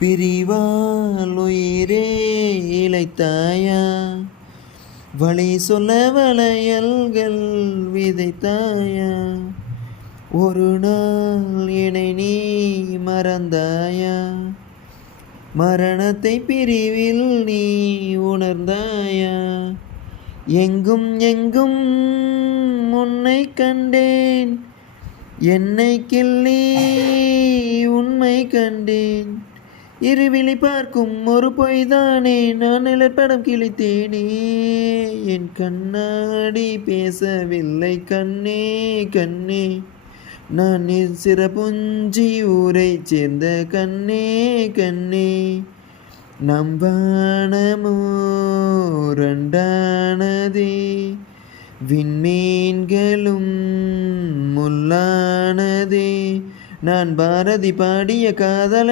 பிரிவால் உயிரே இளைத்தாயா, வழி சொல்ல வளையல்கள் விதைத்தாயா, ஒரு நாள் என்னை நீ மறந்தாயா, மரணத்தை பிரிவில் நீ உணர்ந்தாயா, எங்கும் எங்கும் உன்னை கண்டேன், என்னை கிள்ளி உண்மை கண்டேன், இருவிழி பார்க்கும் ஒரு பொய்தானே, நான் நிழற்படம் கிழித்தேனே, என் கண்ணாடி பேசவில்லை கண்ணே கண்ணே, நான் சிறப்புஞ்சி ஊரை சேர்ந்த கண்ணே கண்ணே, நம் வானமோ ரெண்டானதே, விண்மீன்களும் முள்ளானதே, நான் பாரதி பாடிய காதல